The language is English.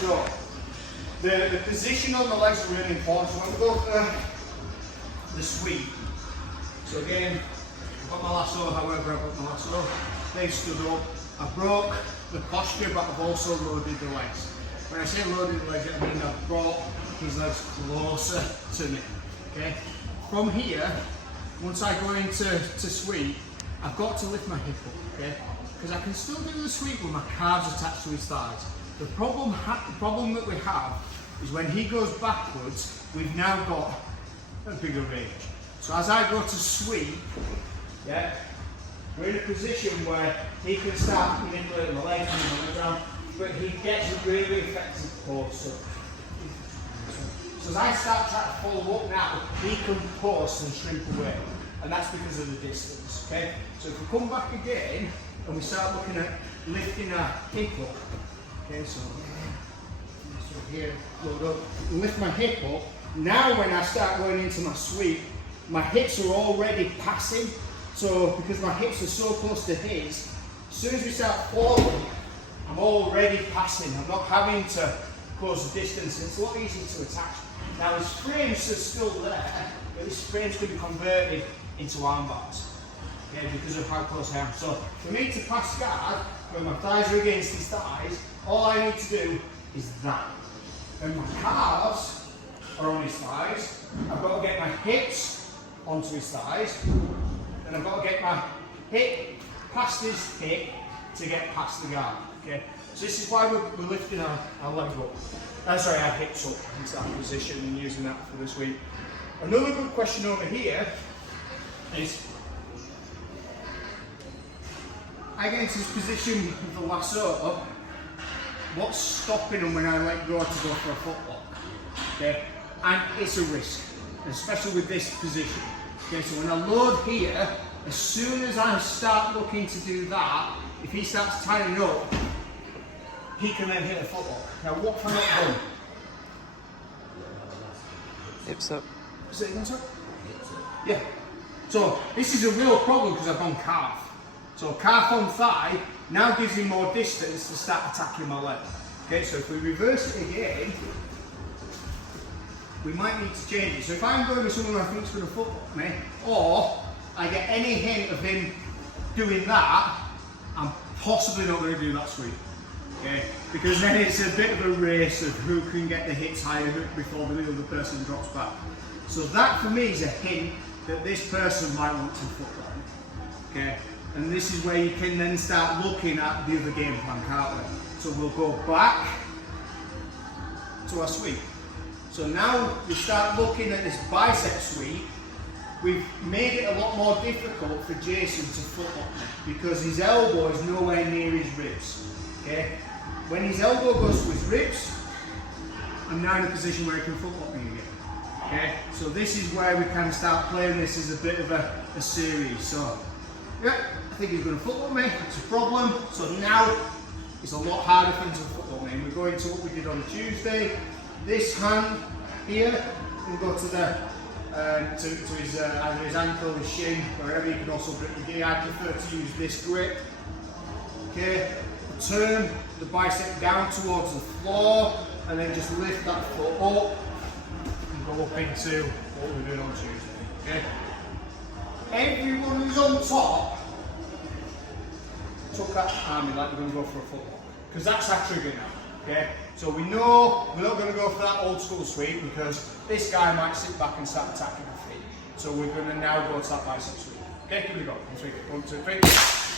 So, the position on the legs is really important. So when we go for the sweep, so again, I've got my lasso, however I've got my lasso, they've stood up, I broke the posture, but I've also loaded the legs. When I say loaded the legs, I mean I've brought his legs closer to me, okay? From here, once I go into sweep, I've got to lift my hip up, okay? Because I can still do the sweep with my calves attached to his thighs. The problem that we have is when he goes backwards, we've now got a bigger range. So as I go to sweep, yeah, we're in a position where he can start manipulating the legs and the ground, but he gets a really effective pulse. So as I start trying to follow up now, he can pulse and shrink away, and that's because of the distance. Okay. So if we come back again and we start looking at lifting our hip up. Okay. So here, load up, lift my hip up. Now when I start going into my sweep, my hips are already passing. So because my hips are so close to his, as soon as we start falling, I'm already passing. I'm not having to close the distance. It's a lot easier to attach. Now his frames are still there, but his frames can be converted into arm bars, okay, because of how close I am. So for me to pass guard, when my thighs are against his thighs, all I need to do is that. When my calves are on his thighs, I've got to get my hips onto his thighs, and I've got to get my hip past his hip to get past the guard. Okay, so this is why we're lifting our leg up. Sorry, our hips up into that position and using that for this week. Another good question over here is, I get into this position with the lasso, what's stopping them when I let go to go for a footlock? Okay, and it's a risk, especially with this position. Okay, so when I load here, as soon as I start looking to do that, if he starts tightening up, he can then hit a footlock. Now what if I'm not done? Hips up. Is it again, sir? Yeah. So this is a real problem because I've gone calf. So calf on thigh now gives him more distance to start attacking my leg. Okay, so if we reverse it again, we might need to change it. So if I'm going with someone who I think is going to footlock me, or I get any hint of him doing that, I'm possibly not going to do that sweep. Okay, because then it's a bit of a race of who can get the hits higher before the other person drops back. So that for me is a hint that this person might want to footlock me. Okay, and this is where you can then start looking at the other game plan, can't we? So we'll go back to our sweep. So now we start looking at this bicep sweep. We've made it a lot more difficult for Jason to footlock me because his elbow is nowhere near his ribs. Okay? When his elbow goes to his ribs, I'm now in a position where he can footlock me again. Okay? So this is where we can start playing this as a bit of a series. So, yeah, I think he's going to footlock me. It's a problem. So now it's a lot harder for him to footlock me. And we're going to what we did on Tuesday. This hand here will go to the to his either his ankle, his shin, wherever. You can also grip the gear. I prefer to use this grip. Okay. Turn the bicep down towards the floor and then just lift that foot up and go up into what we're doing on Tuesday. Okay? Everyone who's on top took that arm in like they're going to go for a footlock because that's our trigger now. Okay? So we know we're not going to go for that old school sweep because this guy might sit back and start attacking the feet. So we're going to now go to that bicep sweep. Okay, here we go. 1, 2, 3.